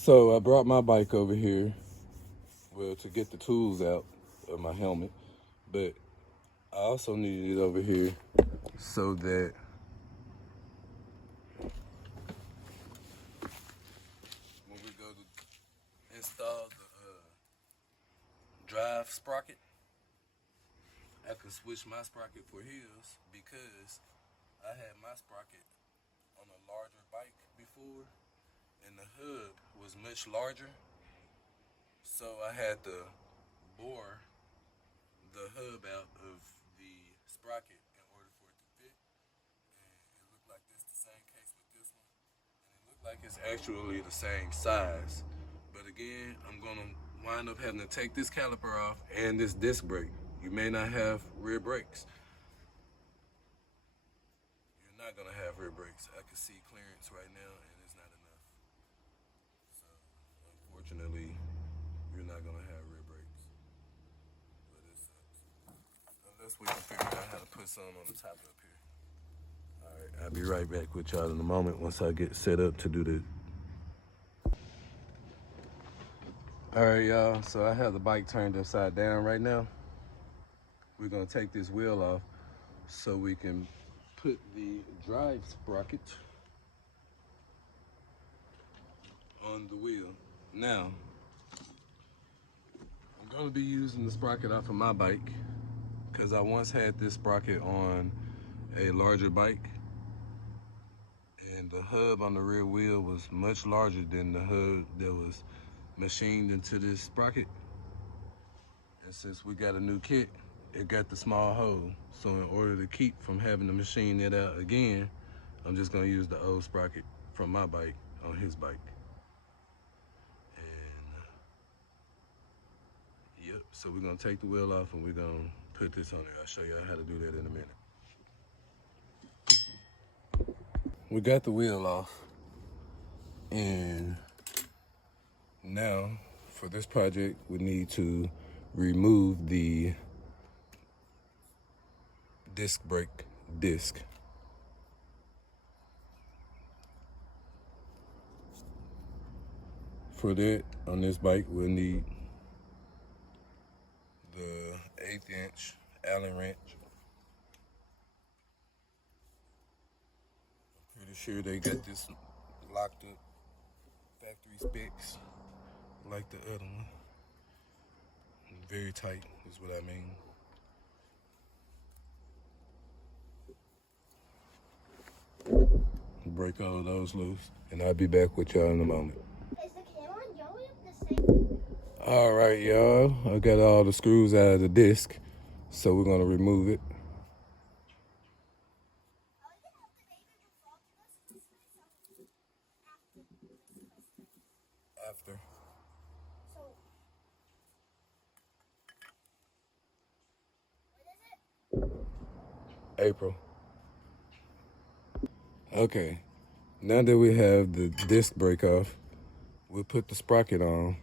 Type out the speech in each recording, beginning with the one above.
So I brought my bike over here, well, to get the tools out of my helmet, but I also needed it over here so that when we go to install the drive sprocket, I could switch my sprocket for his because I had my sprocket on a larger bike before and the hub was much larger. So I had to bore the hub out of the sprocket in order for it to fit. And it looked like this the same case with this one. And it looked like it's actually the same size. But again, I'm gonna wind up having to take this caliper off and this disc brake. You may not have rear brakes. You're not gonna have rear brakes. I can see clearance right now and it's not enough. So unfortunately, you're not gonna have rear brakes. But it sucks. Unless we can figure out how to put some on the top up here. Alright, I'll be right back with y'all in a moment once I get set up to do this. Alright y'all, so I have the bike turned upside down right now. We're gonna take this wheel off so we can put the drive sprocket on the wheel. Now, I'm gonna be using the sprocket off of my bike because I once had this sprocket on a larger bike and the hub on the rear wheel was much larger than the hub that was machined into this sprocket. And since we got a new kit, it got the small hole. So in order to keep from having to machine it out again, I'm just gonna use the old sprocket from my bike on his bike. And yep, so we're gonna take the wheel off and we're gonna put this on there. I'll show y'all how to do that in a minute. We got the wheel off, and now for this project, we need to remove the disc brake disc. For that, on this bike, we'll need the 1/8 inch Allen wrench. I'm pretty sure they got this locked up factory specs like the other one. Very tight is what I mean. Break all of those loose, and I'll be back with y'all in a moment. Is the camera on Joey the same? All right, y'all. I got all the screws out of the disc, so we're gonna remove it. After. So, what is it? April. Okay. Now that we have the disc brake off, we'll put the sprocket on.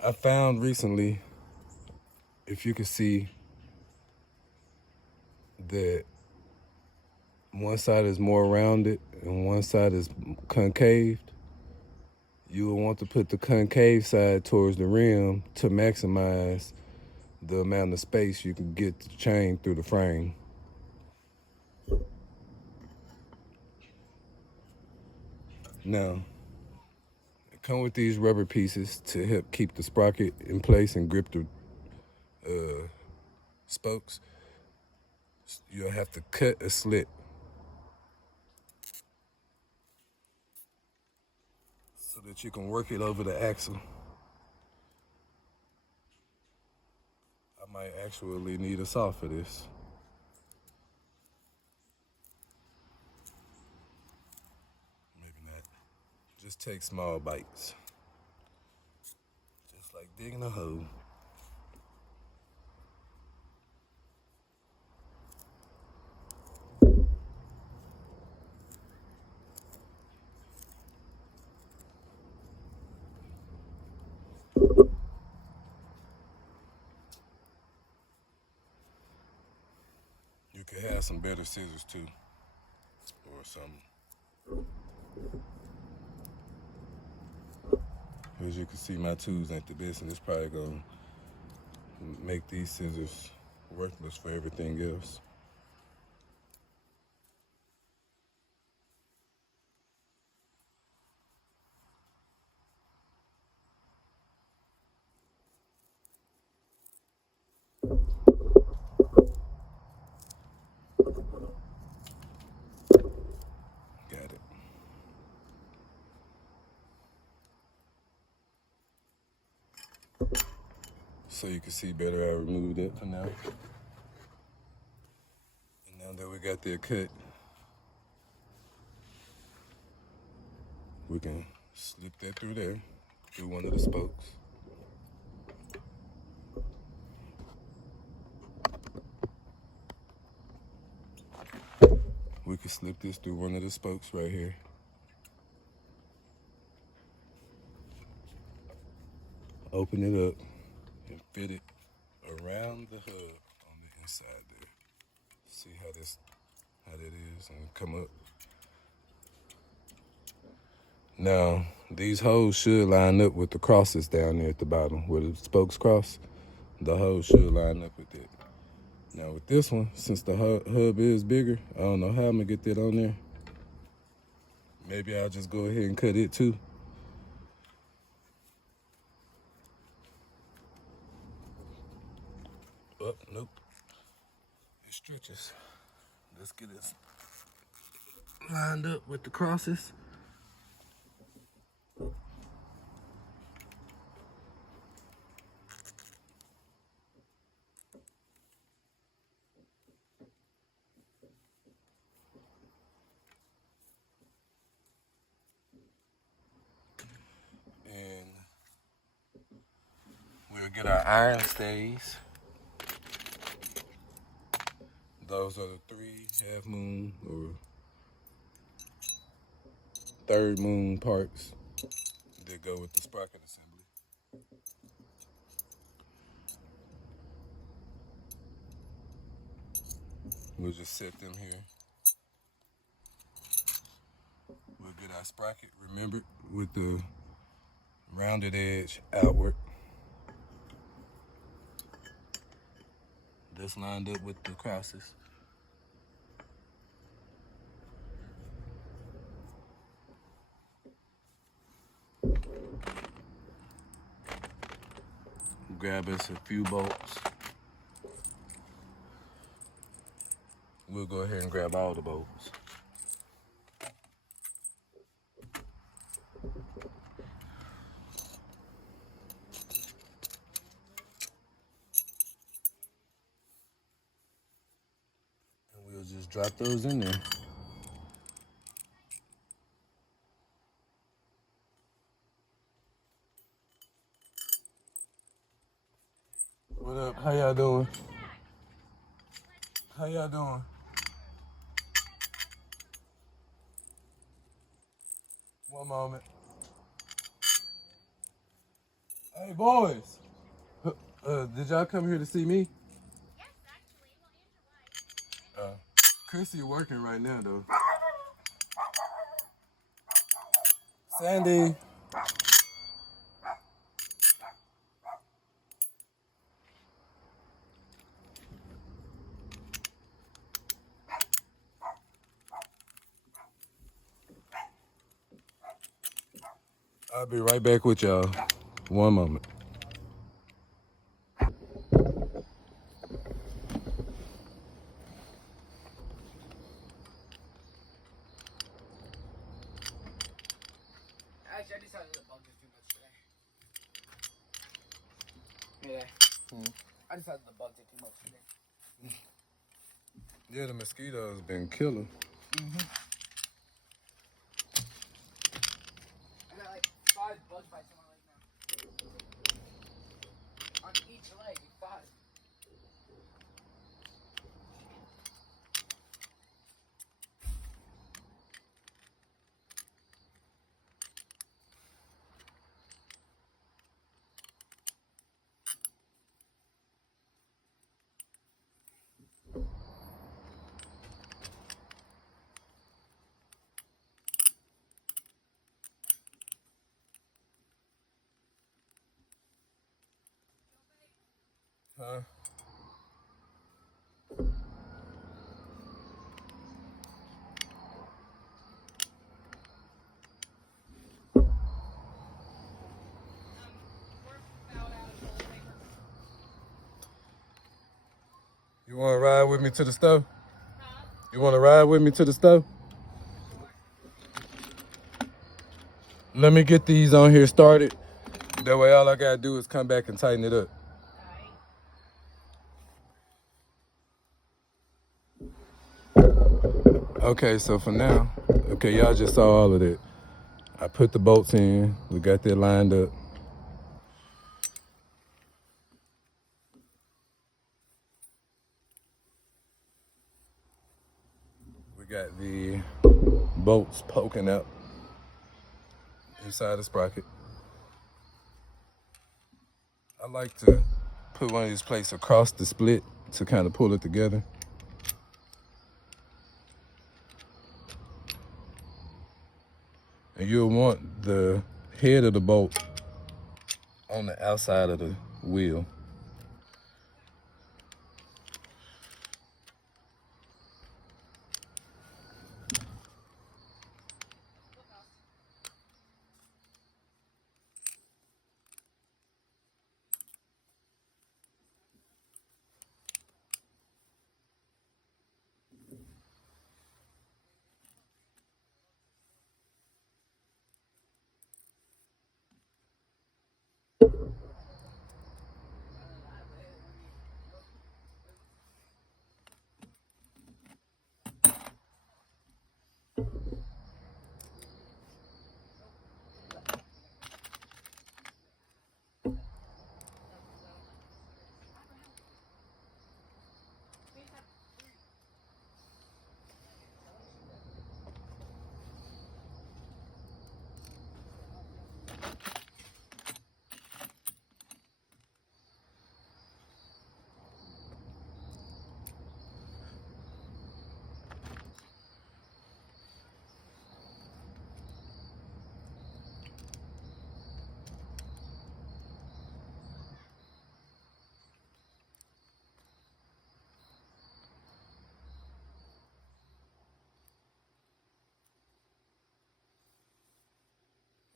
I found recently, if you can see, that one side is more rounded and one side is concaved. You will want to put the concave side towards the rim to maximize the amount of space you can get the chain through the frame. Now, come with these rubber pieces to help keep the sprocket in place and grip the spokes. You'll have to cut a slit so that you can work it over the axle. I might actually need a saw for this. Maybe not. Just take small bites. Just like digging a hole. You could have some better scissors too, or something. As you can see, my tools ain't the best, and it's probably gonna make these scissors worthless for everything else. Got it. So you can see better, I removed that for now. And now that we got that cut, we can slip that through there, through one of the spokes. We can slip this through one of the spokes right here. Open it up and fit it around the hub on the inside there. See how that is, and come up. Now, these holes should line up with the crosses down there at the bottom, where the spokes cross. The holes should line up with it. Now with this one, since the hub is bigger, I don't know how I'm gonna get that on there. Maybe I'll just go ahead and cut it too. Oh, nope. It stretches. Let's get it lined up with the crosses. And we'll get our iron stays. Those are the 3 half moon or third moon parts that go with the sprocket assembly. We'll just set them here. We'll get our sprocket, remember, with the rounded edge outward. That's lined up with the crosses. Grab us a few bolts. We'll go ahead and grab all the bolts. And we'll just drop those in there. What up? How y'all doing? How y'all doing? One moment. Hey, boys. Did y'all come here to see me? Yes, actually. Well, and your wife. Chrissy working right now, though. Sandy. I'll be right back with y'all. One moment. Actually, I decided the bug is too much today. Yeah. I decided the bugs are too much today. Yeah, the mosquitoes been killing. I got like 5 bug bites on my leg now. On each leg, 5. Huh? You want to ride with me to the stove? You want to ride with me to the stove? Let me get these on here started. That way all I got to do is come back and tighten it up. Okay, so for now, okay, y'all just saw all of that. I put the bolts in. We got that lined up. We got the bolts poking out inside the sprocket. I like to put one of these plates across the split to kind of pull it together. And you'll want the head of the bolt on the outside of the wheel.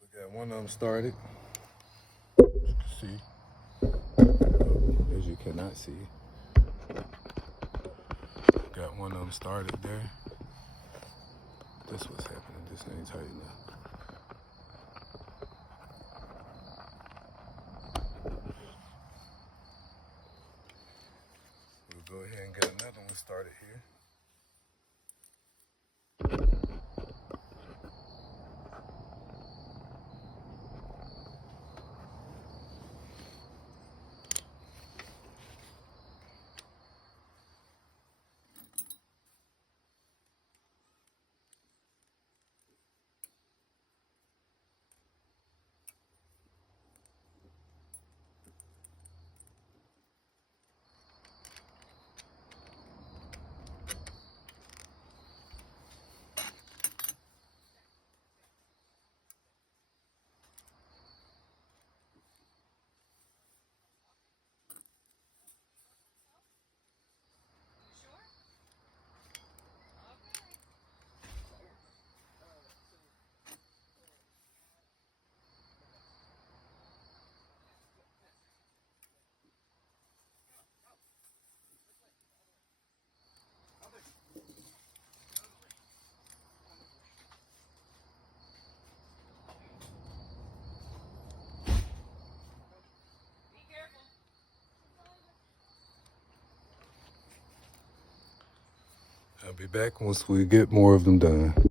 We got one of them started. See, as you cannot see, got one of them started there. This what's happening. This ain't tight enough. We'll go ahead and get another one started here. I'll be back once we get more of them done.